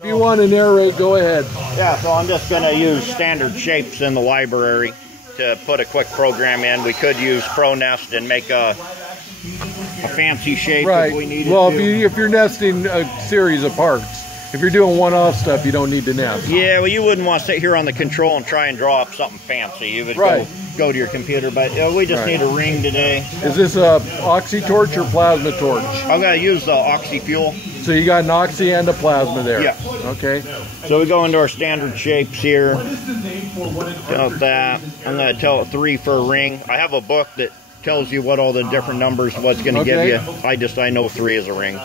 If you want to narrate, go ahead. Yeah, so I'm just going to use standard shapes in the library to put a quick program in. We could use ProNest and make a fancy shape if we needed to. Well, if you're nesting a series of parts, if you're doing one-off stuff, you don't need to nest. Yeah, well, you wouldn't want to sit here on the control and try and draw up something fancy. You would go to your computer, but we just need a ring today. Is this a Oxy torch or plasma torch? I'm going to use the Oxy-Fuel. So you got an Oxy and a plasma there? Yeah. Okay. So we go into our standard shapes here. Tell that. I'm going to tell it 3 for a ring. I have a book that tells you what all the different numbers, what's going to give you. I know 3 is a ring.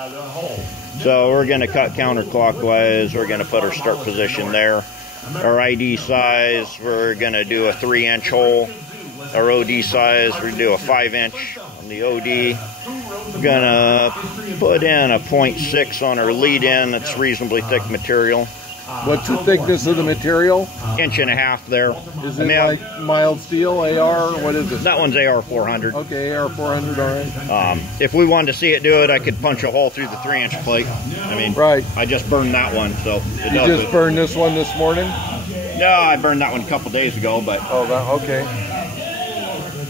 So we're going to cut counterclockwise. We're going to put our start position there. Our ID size, we're going to do a 3-inch hole. Our OD size, we're going to do a 5-inch on the OD. We're going to put in a 0.6 on our lead in. That's reasonably thick material. What's the thickness of the material? 1.5 inches there. Is it like mild steel, AR? What is it? That one's AR400. Okay, AR400, all right. If we wanted to see it do it, I could punch a hole through the 3-inch plate. I mean, I just burned that one, so it does. You just burned this one this morning? No, I burned that one a couple days ago, but... Oh, okay.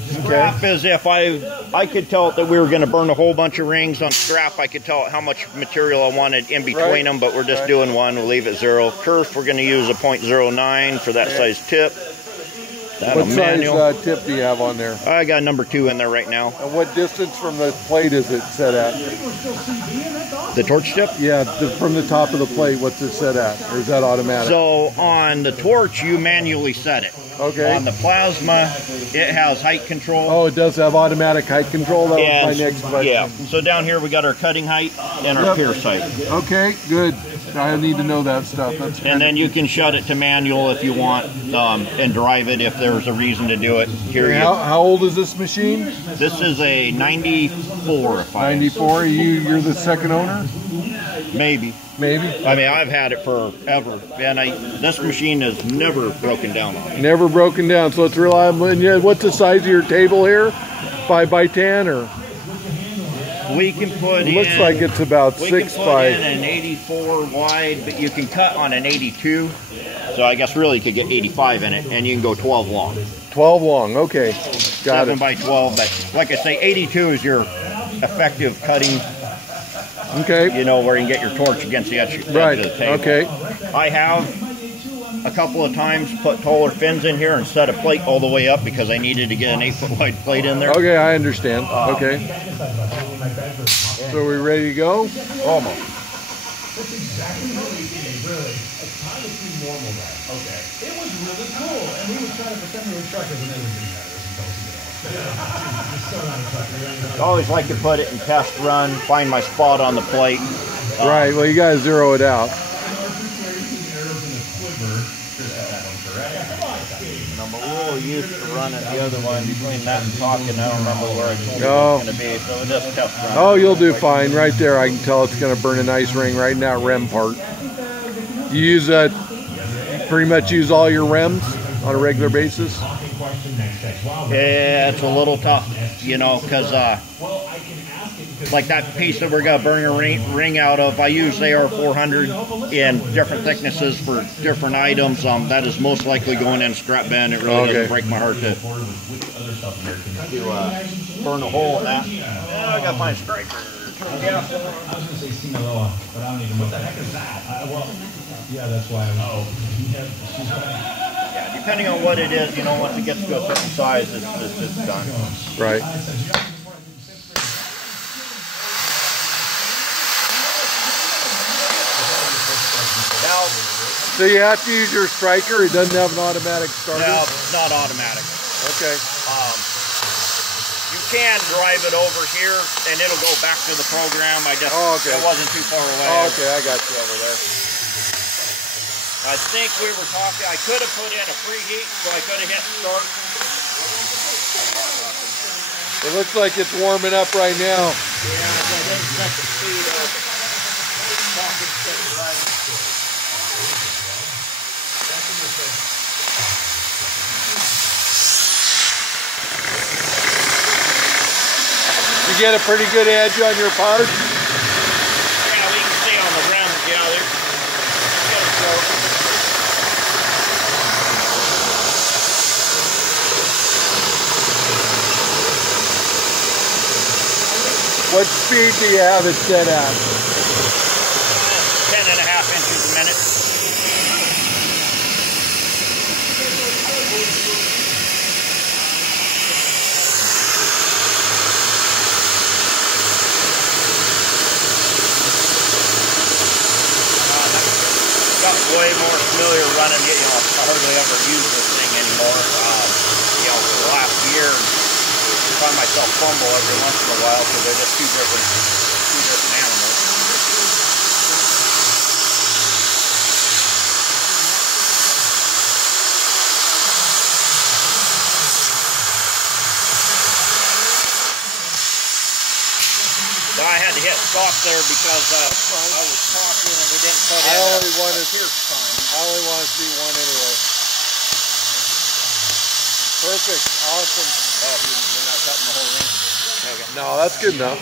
Scrap is if I could tell it that we were going to burn a whole bunch of rings on scrap. I could tell it how much material I wanted in between them, but we're just doing one. We'll leave it 0. Kerf, we're going to use a 0.09 for that size tip. What size tip do you have on there? I got number 2 in there right now. And what distance from the plate is it set at? The torch tip? Yeah, from the top of the plate, what's it set at? Or is that automatic? So on the torch, you manually set it. Okay. On the plasma, it has height control. Oh, it does have automatic height control? That was my next question. Yeah. So down here we got our cutting height and our pierce height. Okay, good. I need to know that stuff. And then you can shut it to manual if you want, and drive it if there's a reason to do it. How old is this machine? This is a 94. 94? You're the second owner? Maybe. Maybe? I mean, I've had it forever, and this machine has never broken down on me. Never broken down, so it's reliable. And what's the size of your table here? 5 by 10 or? We can put in... It looks like it's about 6 by... We can put in an 84 wide, but you can cut on an 82. So I guess really you could get 85 in it, and you can go 12 long. 12 long, okay. Got 7 by 12, but like I say, 82 is your effective cutting. Okay. You know, where you can get your torch against the edge of the table. Okay. I have a couple of times put taller fins in here and set a plate all the way up because I needed to get an 8-foot wide plate in there. Okay, I understand. Okay. So are we ready to go? Almost. That's exactly what we did, really. A time between normal guys. Okay. It was really cool, and we were trying to pretend we were truckers and everything I always like to put it in test run, find my spot on the plate. Right, well you gotta zero it out. I'm a little used to running the other one between that and talking. I don't remember where it's going to be, so we'll just test run. Oh, you'll do fine. Right there, I can tell it's going to burn a nice ring right in that rem part. You use pretty much use all your rems on a regular basis? Yeah, it's a little tough, you know, because like that piece that we're going to burn a ring out of, I use AR400 in different thicknesses for different items. That is most likely going in a scrap bin. It really doesn't break my heart to burn a hole in that. Yeah, I got to find a striker. Yeah. I was going to say Sinaloa, but I don't even know what the heck is that. Well, yeah, that's why yeah, depending on what it is, you know, once it gets to a certain size, it's done. Right. Now, so you have to use your striker. It doesn't have an automatic starter. No, it's not automatic. Okay. You can drive it over here, and it'll go back to the program. It wasn't too far away. Oh, okay, I got you over there. I think we were talking. I could have put in a preheat, so I could have hit start. It looks like it's warming up right now. Yeah, I didn't set the speed up. Talking set driving. You get a pretty good edge on your part? Yeah, we can see on the rim. Yeah, speed do you have it set at? 10.5 inches a minute. Got way more familiar running it. You know, I hardly ever use this thing anymore. You know, for the last year, I find myself fumble every once in a while because they're just two different animals. I had to hit stop there because I was talking and we didn't put in I only want to see one anyway. Perfect. Awesome. Oh, you're not cutting the whole ring? Okay. No, that's good enough.